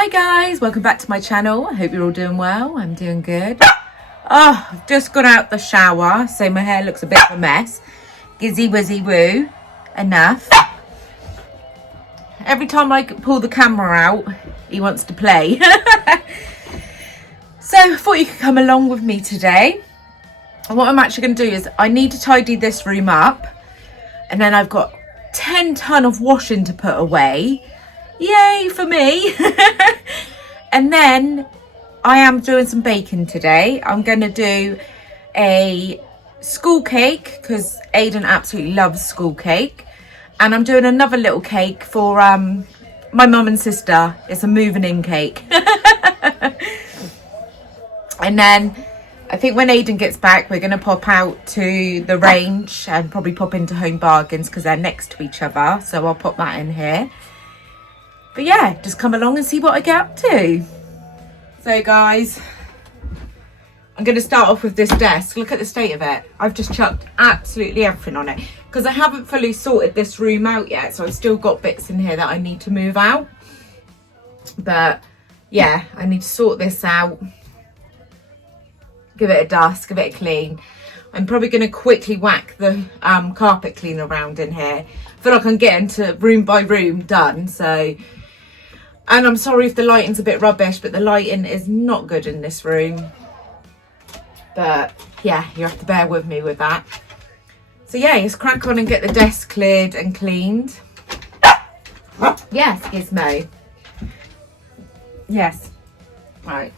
Hi guys, welcome back to my channel. I hope you're all doing well. I'm doing good. Oh, I've just got out the shower, so my hair looks a bit of a mess. Gizzy wizzy woo. Enough. Every time I pull the camera out, he wants to play. So I thought you could come along with me today. And what I'm actually going to do is I need to tidy this room up. And then I've got 10 ton of washing to put away. Yay for me. And then I am doing some baking today. I'm going to do a school cake because Aiden absolutely loves school cake. And I'm doing another little cake for my mum and sister. It's a moving in cake. And then I think when Aiden gets back, we're going to pop out to the range and probably pop into Home Bargains because they're next to each other. So I'll pop that in here. But yeah, just come along and see what I get up to. So guys, I'm going to start off with this desk. Look at the state of it. I've just chucked absolutely everything on it because I haven't fully sorted this room out yet. So I've still got bits in here that I need to move out. But yeah, I need to sort this out. Give it a dust, give it a clean. I'm probably going to quickly whack the carpet cleaner around in here. I feel like I'm getting to room by room done. So, and I'm sorry if the lighting's a bit rubbish, but the lighting is not good in this room. But yeah, you have to bear with me with that. So yeah, let's crack on and get the desk cleared and cleaned. Yes, Gizmo. Yes. Right.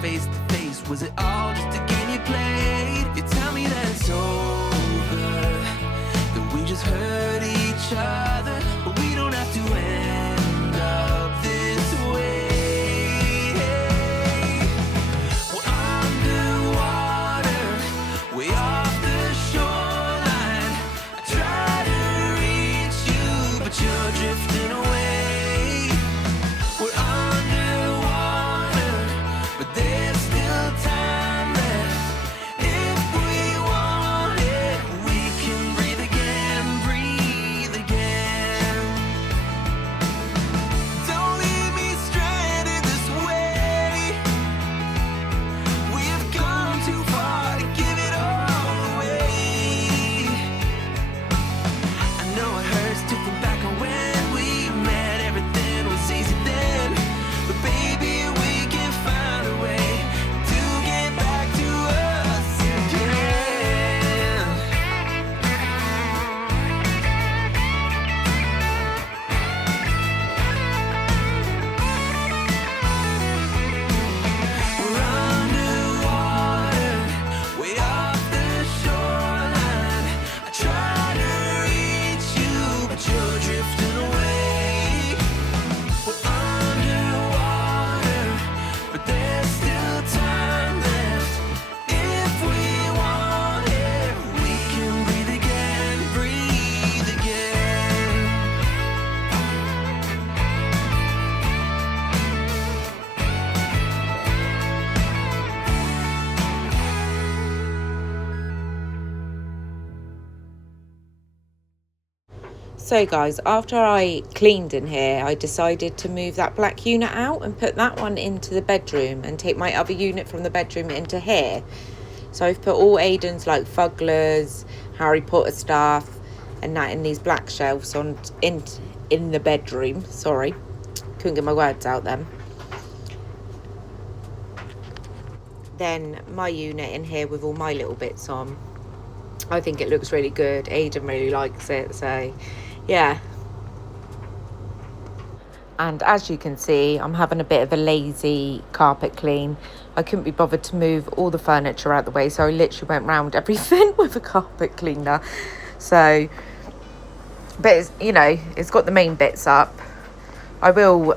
Face to face, was it all just a game you played? You tell me that it's over, that we just hurt each other, but we don't have to end up this way. We're underwater, way off the shoreline. I try to reach you, but you're drifting away. There's still time left if we want So guys, after I cleaned in here, I decided to move that black unit out and put that one into the bedroom and take my other unit from the bedroom into here. So I've put all Aiden's like Fugglers, Harry Potter stuff and that in these black shelves in the bedroom. Sorry, couldn't get my words out then. Then my unit in here with all my little bits on. I think it looks really good. Aiden really likes it, so yeah. And as you can see, I'm having a bit of a lazy carpet clean. I couldn't be bothered to move all the furniture out the way, so I literally went round everything with a carpet cleaner. So, but it's, you know, it's got the main bits up. I will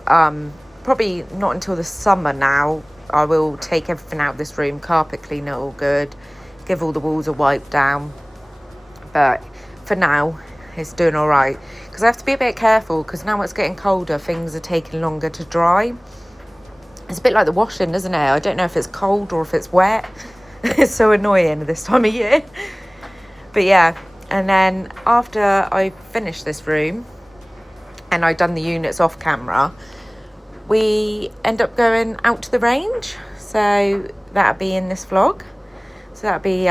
probably not until the summer now. I will take everything out of this room, carpet clean it all good, give all the walls a wipe down. But for now, it's doing all right. Because I have to be a bit careful, because now it's getting colder, things are taking longer to dry. It's a bit like the washing, isn't it? I don't know if it's cold or if it's wet. It's so annoying this time of year. But yeah, and then after I finished this room and I'd done the units off camera, we end up going out to the range. So that'll be in this vlog. So that'll be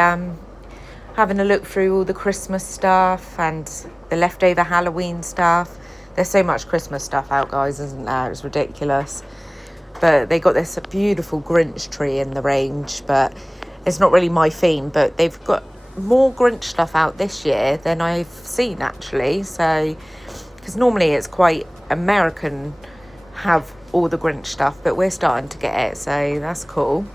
having a look through all the Christmas stuff and the leftover Halloween stuff. There's so much Christmas stuff out, guys, isn't there? It's ridiculous. But they got this beautiful Grinch tree in the range, but it's not really my theme. But they've got more Grinch stuff out this year than I've seen, actually. So, because normally it's quite American, have all the Grinch stuff, but we're starting to get it, so that's cool.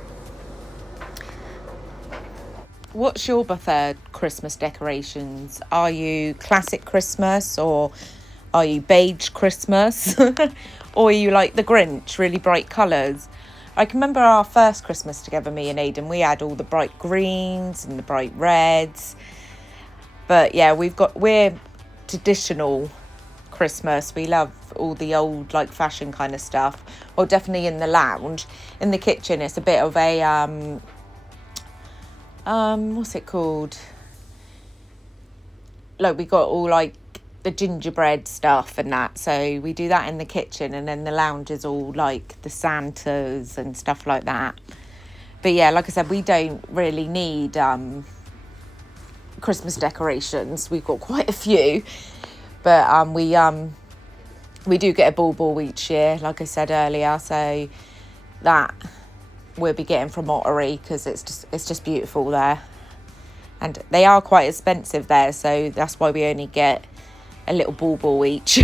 What's your preferred Christmas decorations? Are you classic Christmas, or are you beige Christmas? Or are you like the Grinch, really bright colours? I can remember our first Christmas together, me and Aiden, we had all the bright greens and the bright reds. But yeah, we're traditional Christmas. We love all the old like fashion kind of stuff. Or definitely in the lounge. In the kitchen, it's a bit of a what's it called? Like we got all like the gingerbread stuff and that, so we do that in the kitchen, and then the lounge is all like the Santas and stuff like that. But yeah, like I said, we don't really need Christmas decorations. We've got quite a few, but we do get a ball each year, like I said earlier, so that we'll be getting from Ottery, because it's just beautiful there, and they are quite expensive there, so that's why we only get a little ball each.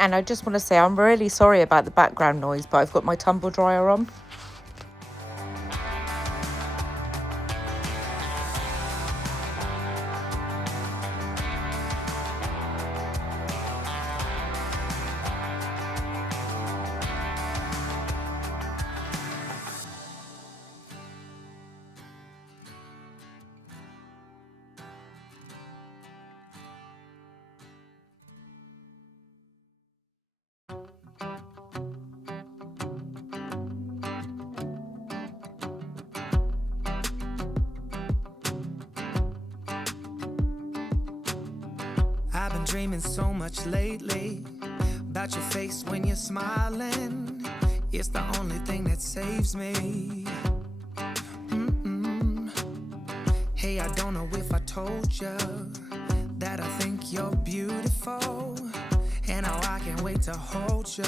And I just want to say I'm really sorry about the background noise, but I've got my tumble dryer on. I've been dreaming so much lately about your face when you're smiling. It's the only thing that saves me. Hey, I don't know if I told you that I think you're beautiful, and how I can't wait to hold you.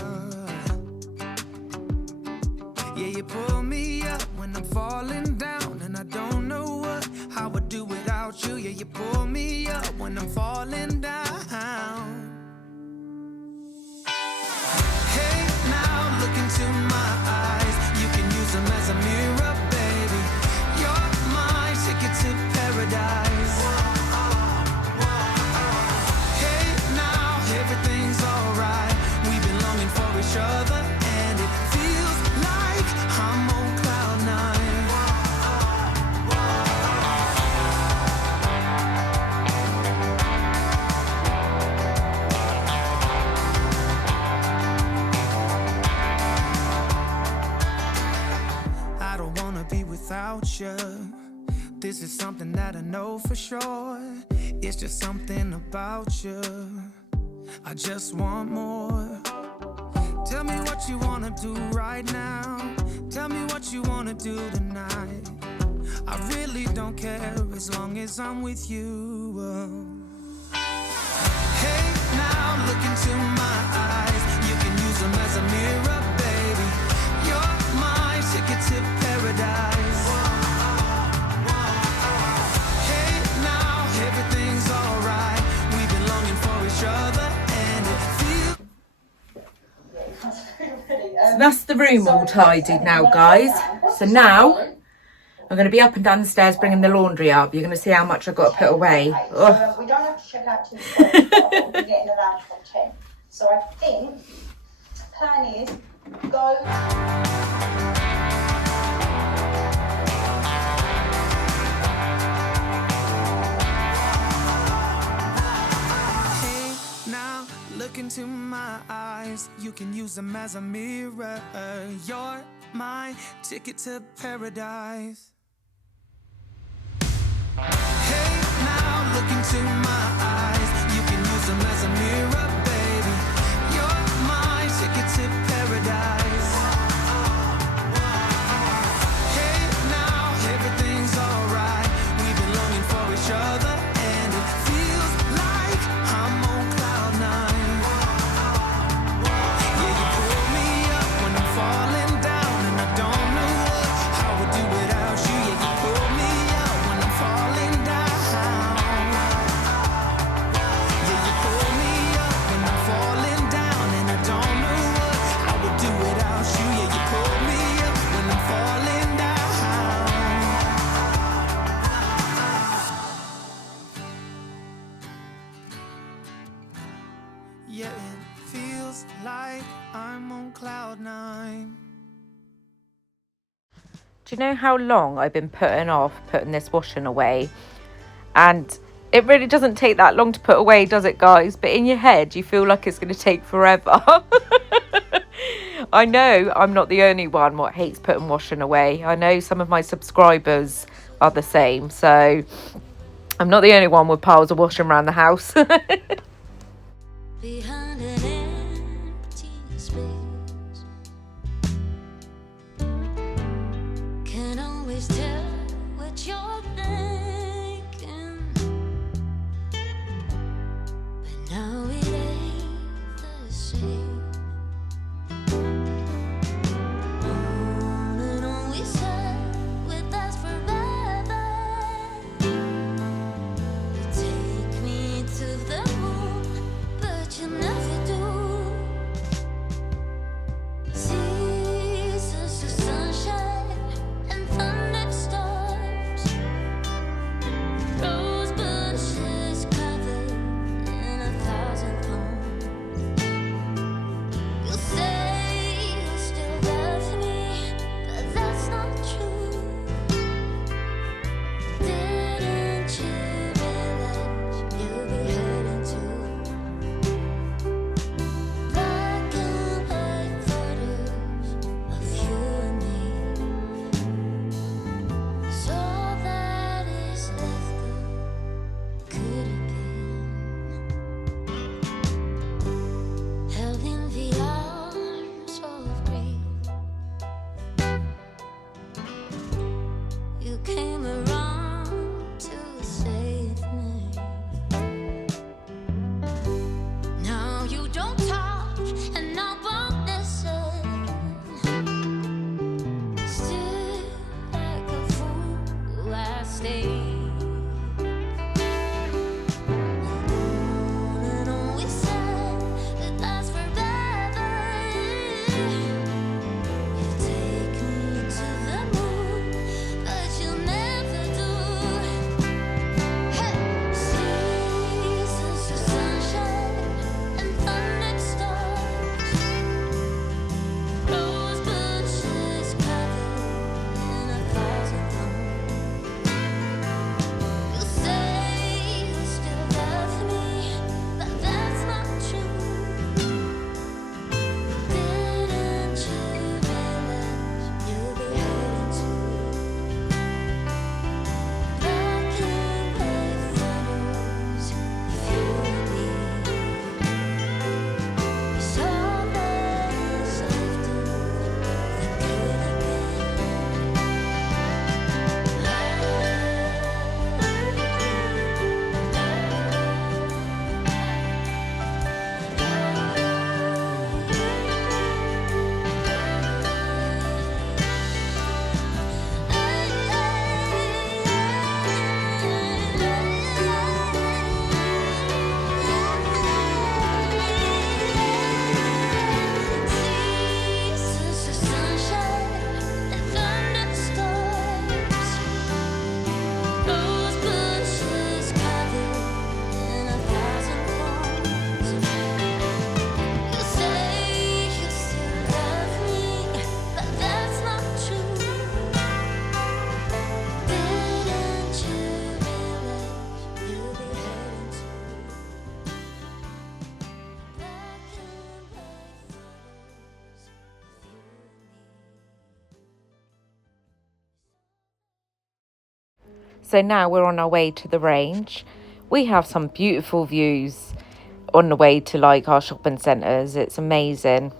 Yeah, you pull me up when I'm falling down, and I don't know what I would do without you. Yeah, you pull me up when I'm falling down. Hey, now look into my eyes. You can use them as a mirror, baby. You're my ticket to paradise. Hey, now everything's alright. We've been longing for each other, and it feels like I'm on cloud nine. I don't wanna be without you. This is something that I know for sure. It's just something about you. I just want more. Tell me what you wanna do right now. Tell me what you wanna do tonight. I really don't care as long as I'm with you. Hey, now look into my eyes. You can use them as a mirror, baby. You're my ticket to paradise. Hey, now everything's alright. We've been longing for each other, and it feels. So that's the room all tidied now, guys. So now I'm going to be up and down the stairs bringing the laundry up. You're going to see how much I've got to put away. So we don't have to check out till 12, but we'll be getting around from 10. So I think the plan is go. Look into my eyes, you can use them as a mirror. You're my ticket to paradise. Hey, now look into my eyes, you can use them as a mirror, baby. You're my ticket to paradise. Hey, now everything's alright. We've been longing for each other, and it feels like I'm on cloud nine. Falling down and I don't know how I would do without you. Yeah, you pull me up when I'm falling down. Yeah, you pull me up when I'm falling down, and I don't know how I would do without you. Yeah, you pull me up when I'm falling down. Yeah, it feels like I'm on cloud nine. Do you know how long I've been putting this washing away? And it really doesn't take that long to put away, does it, guys? But in your head, you feel like it's going to take forever. I know I'm not the only one what hates putting washing away. I know some of my subscribers are the same. So I'm not the only one with piles of washing around the house. Behind an empty space, can't always tell what you're thinking, but now it ain't the same. On and on we said we'd last forever. You take me to the moon, but you never do. Seasons of sunshine and thundered storms. So now we're on our way to the range. We have some beautiful views on the way to like our shopping centres. It's amazing.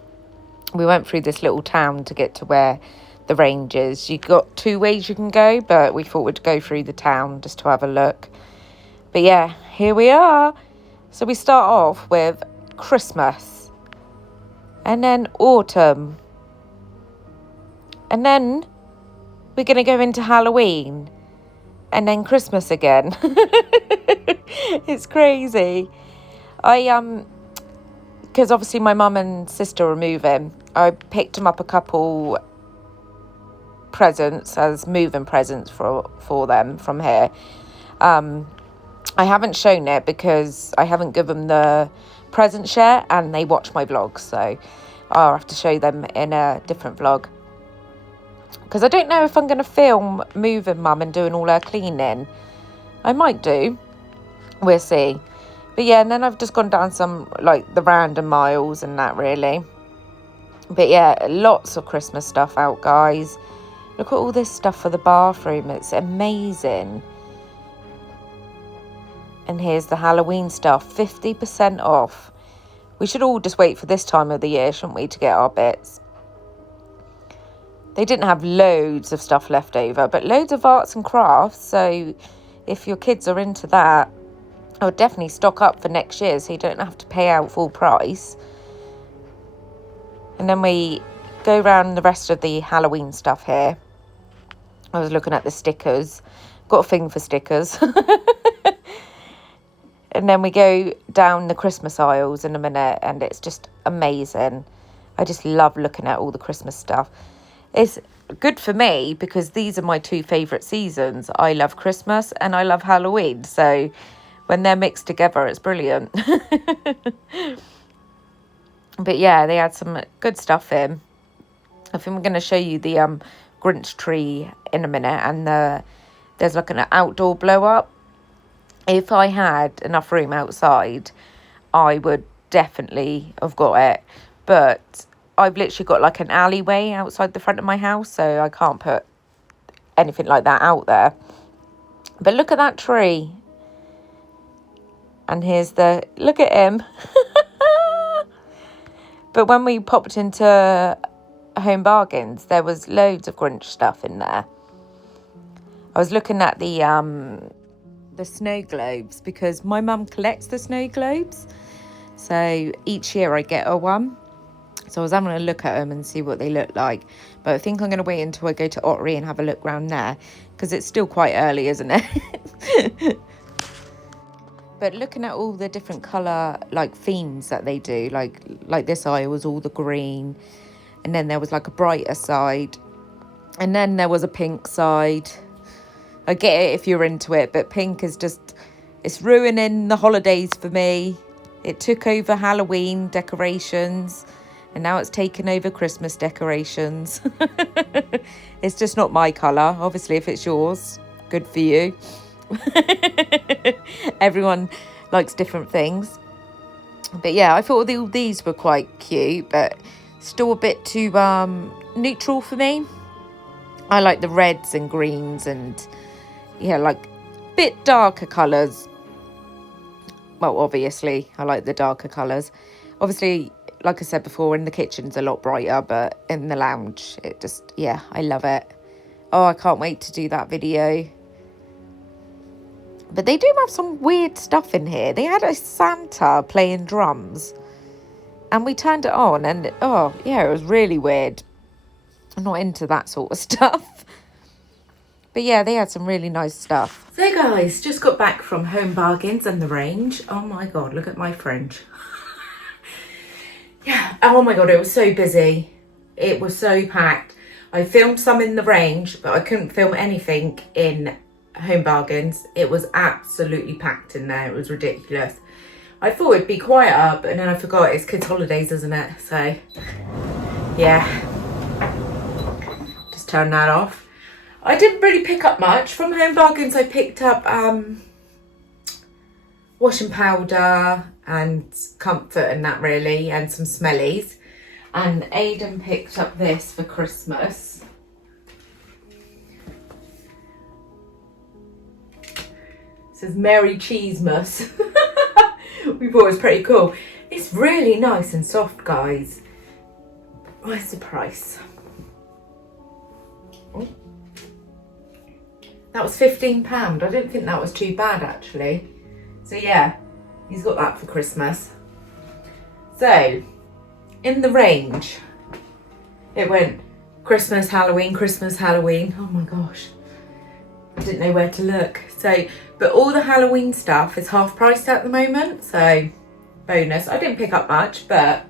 We went through this little town to get to where the range is. You've got 2 ways you can go, but we thought we'd go through the town just to have a look. But yeah, here we are. So we start off with Christmas, and then autumn, and then we're going to go into Halloween, and then Christmas again. It's crazy. Because obviously my mum and sister are moving. I picked them up a couple presents as moving presents for them from here. I haven't shown it because I haven't given them the presents yet, and they watch my vlogs, so I'll have to show them in a different vlog. Because I don't know if I'm going to film moving mum and doing all her cleaning. I might do. We'll see. But yeah, and then I've just gone down some, like, the random miles and that, really. But yeah, lots of Christmas stuff out, guys. Look at all this stuff for the bathroom. It's amazing. And here's the Halloween stuff. 50% off. We should all just wait for this time of the year, shouldn't we, to get our bits. They didn't have loads of stuff left over, but loads of arts and crafts. So if your kids are into that, I would definitely stock up for next year so you don't have to pay out full price. And then we go around the rest of the Halloween stuff here. I was looking at the stickers. Got a thing for stickers. And then we go down the Christmas aisles in a minute, and it's just amazing. I just love looking at all the Christmas stuff. It's good for me because these are my 2 favourite seasons. I love Christmas and I love Halloween. So when they're mixed together, it's brilliant. But yeah, they had some good stuff in. I think I'm going to show you the Grinch tree in a minute, and there's like an outdoor blow up. If I had enough room outside, I would definitely have got it. But I've literally got like an alleyway outside the front of my house, so I can't put anything like that out there. But look at that tree. And here's look at him. But when we popped into Home Bargains, there was loads of Grinch stuff in there. I was looking at the snow globes because my mum collects the snow globes. So each year I get her one. So I was having a look at them and see what they look like. But I think I'm going to wait until I go to Ottery and have a look around there, because it's still quite early, isn't it? But looking at all the different colour, like, themes that they do, like this aisle was all the green. And then there was, like, a brighter side. And then there was a pink side. I get it if you're into it, but pink is just, it's ruining the holidays for me. It took over Halloween decorations, and now it's taken over Christmas decorations. It's just not my colour. Obviously, if it's yours, good for you. Everyone likes different things. But yeah, I thought all these were quite cute, but still a bit too neutral for me. I like the reds and greens and, yeah, like a bit darker colours. Well, obviously, I like the darker colours. Obviously, like I said before, in the kitchen's a lot brighter, but in the lounge, it just, yeah, I love it. Oh, I can't wait to do that video. But they do have some weird stuff in here. They had a Santa playing drums, and we turned it on, and, oh, yeah, it was really weird. I'm not into that sort of stuff. But yeah, they had some really nice stuff. So guys, just got back from Home Bargains and the range. Oh my God, look at my fringe. Yeah, oh my God, it was so busy. It was so packed. I filmed some in the range, but I couldn't film anything in Home Bargains. It was absolutely packed in there. It was ridiculous. I thought it'd be quieter, but then I forgot it's kids' holidays, isn't it? So, yeah. Just turn that off. I didn't really pick up much. From Home Bargains, I picked up washing powder and comfort and that, really, and some smellies. And Aidan picked up this for Christmas. says Merry Cheesemas. We thought it was pretty cool. It's really nice and soft, guys. Where's the price? Oh. That was £15. I don't think that was too bad, actually. So yeah, he's got that for Christmas. So, in the range, it went Christmas, Halloween, Christmas, Halloween. Oh my gosh. I didn't know where to look. So, but all the Halloween stuff is half priced at the moment. So, bonus. I didn't pick up much, but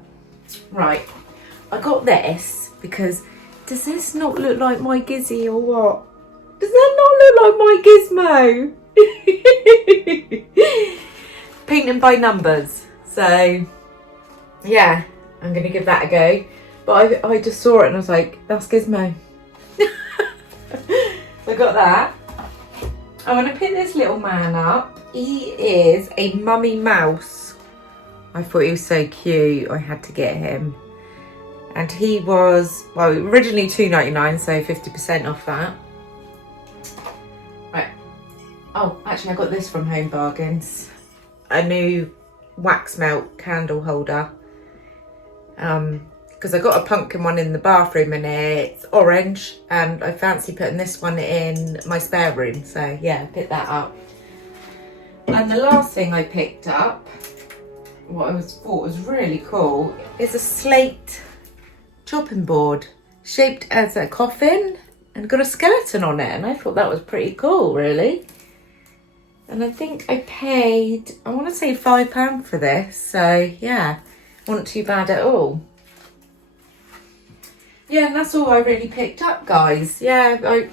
right. I got this because does this not look like my Gizzy or what? Does that not look like my Gizmo? Painting by numbers. So, yeah, I'm going to give that a go. But I just saw it and I was like, that's Gizmo. So I got that. I want to pick this little man up. He is a mummy mouse. I thought he was so cute. I had to get him. And he was, well, originally $2.99, so 50% off that. Right. Oh, actually, I got this from Home Bargains. A new wax melt candle holder. Because I got a pumpkin one in the bathroom and it's orange. And I fancy putting this one in my spare room. So, yeah, I picked that up. And the last thing I picked up, what I thought was really cool, is a slate chopping board shaped as a coffin and got a skeleton on it, and I thought that was pretty cool, really. And I think I paid, I want to say £5 for this, so yeah, wasn't too bad at all. Yeah, and that's all I really picked up, guys. Yeah,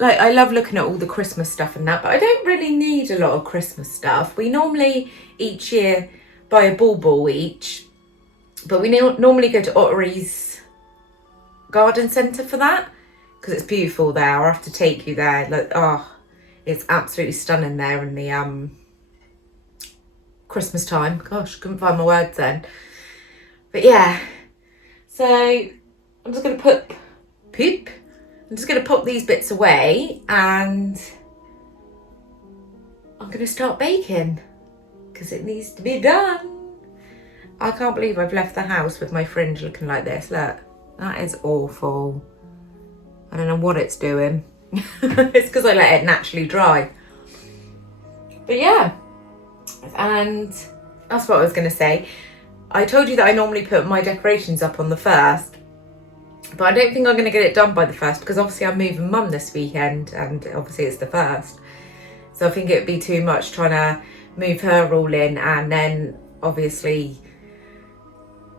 I love looking at all the Christmas stuff and that, but I don't really need a lot of Christmas stuff. We normally each year buy a ball each. But we normally go to Ottery's garden centre for that because it's beautiful there. I'll have to take you there. Like, oh, it's absolutely stunning there in the Christmas time. Gosh, couldn't find my words then. But yeah, so I'm just going to I'm just going to pop these bits away and I'm going to start baking because it needs to be done. I can't believe I've left the house with my fringe looking like this. Look, that is awful. I don't know what it's doing. It's because I let it naturally dry. But yeah, and that's what I was going to say. I told you that I normally put my decorations up on the 1st. But I don't think I'm going to get it done by the 1st because obviously I'm moving mum this weekend and obviously it's the 1st. So I think it would be too much trying to move her all in and then obviously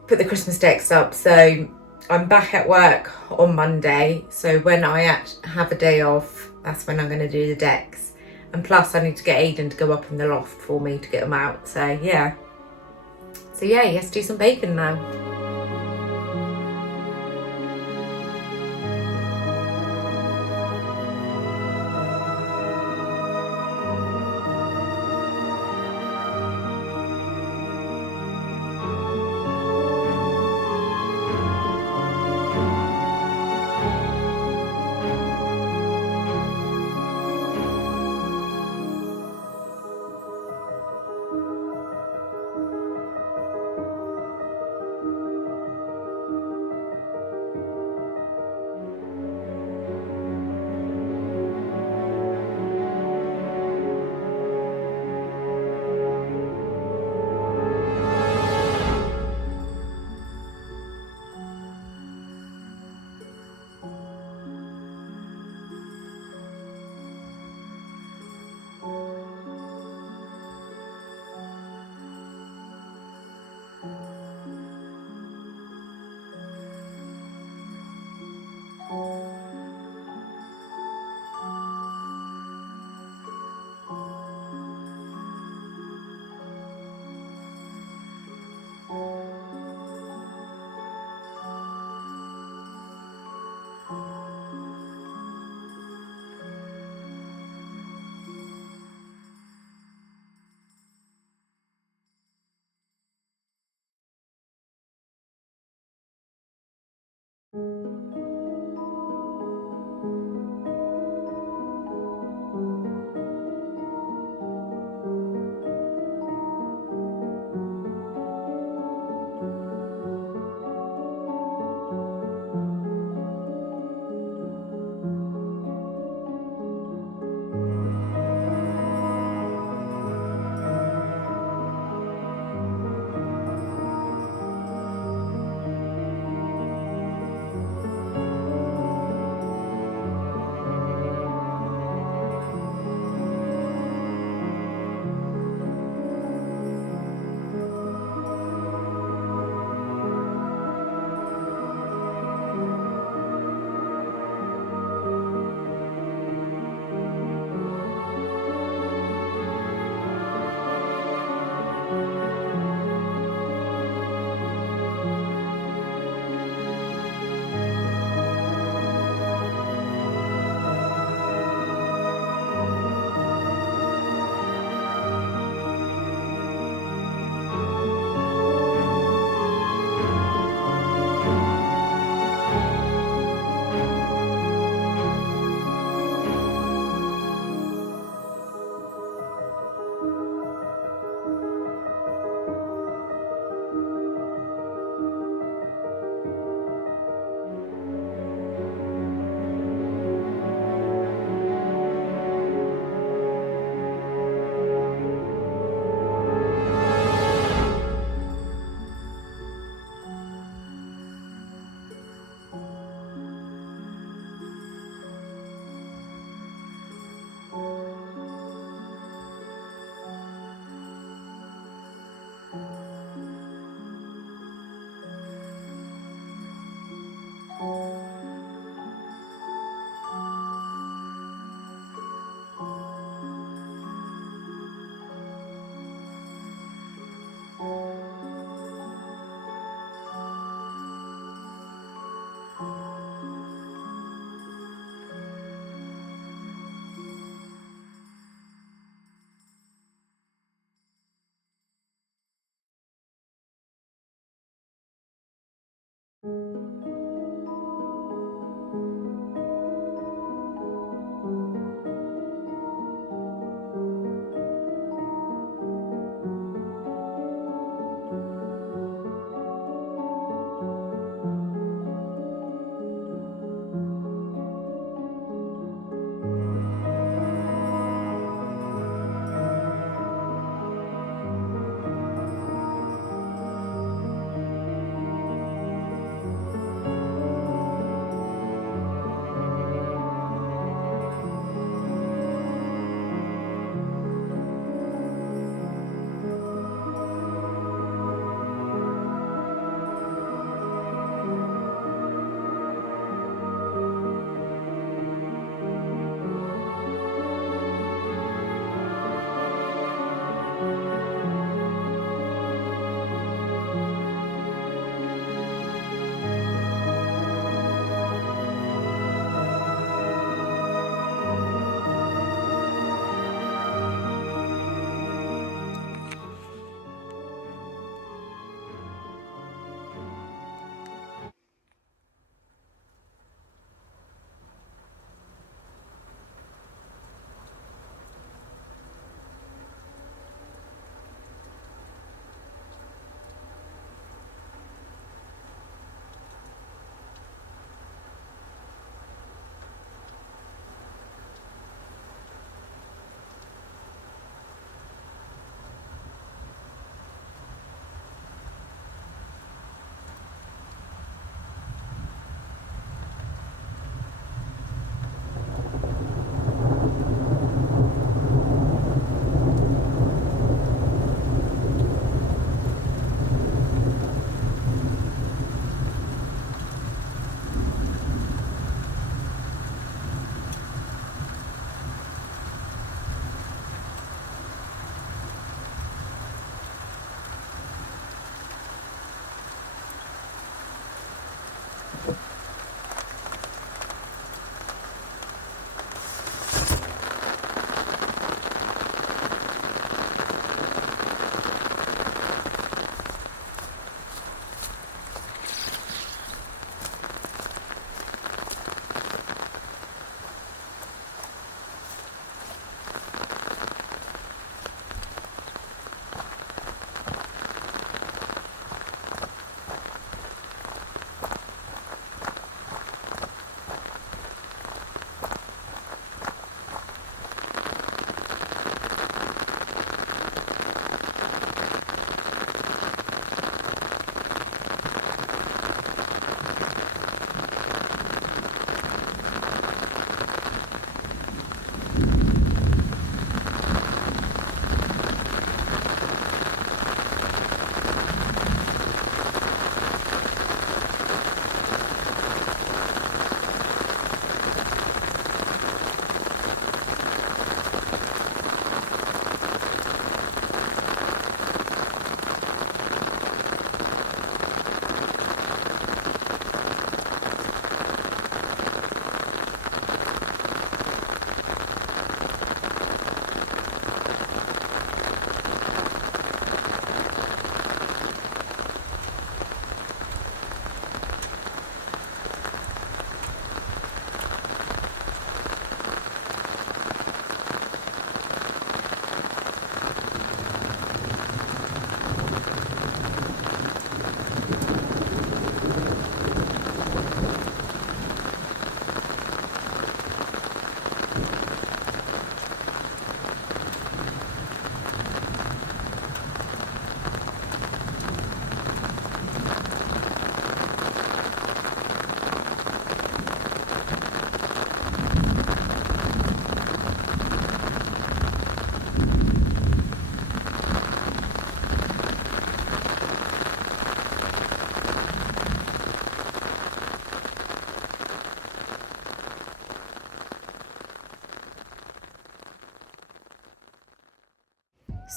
put the Christmas decks up. So I'm back at work on Monday, so when I have a day off, that's when I'm going to do the decks. And plus I need to get Aiden to go up in the loft for me to get them out. So yeah, let's do some baking now.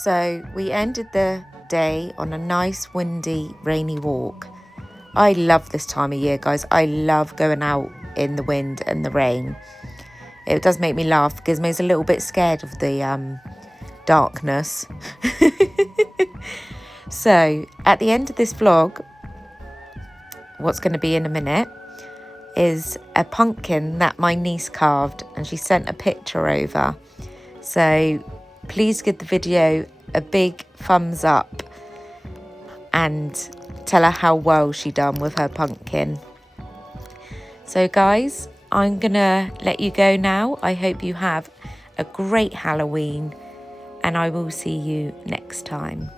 So we ended the day on a nice windy rainy walk. I love this time of year, guys. I love going out in the wind and the rain. It does make me laugh. Gizmo's a little bit scared of the darkness. So at the end of this vlog, what's going to be in a minute, is a pumpkin that my niece carved, and she sent a picture over. So please give the video a big thumbs up and tell her how well she done with her pumpkin. So guys, I'm gonna let you go now. I hope you have a great Halloween, and I will see you next time.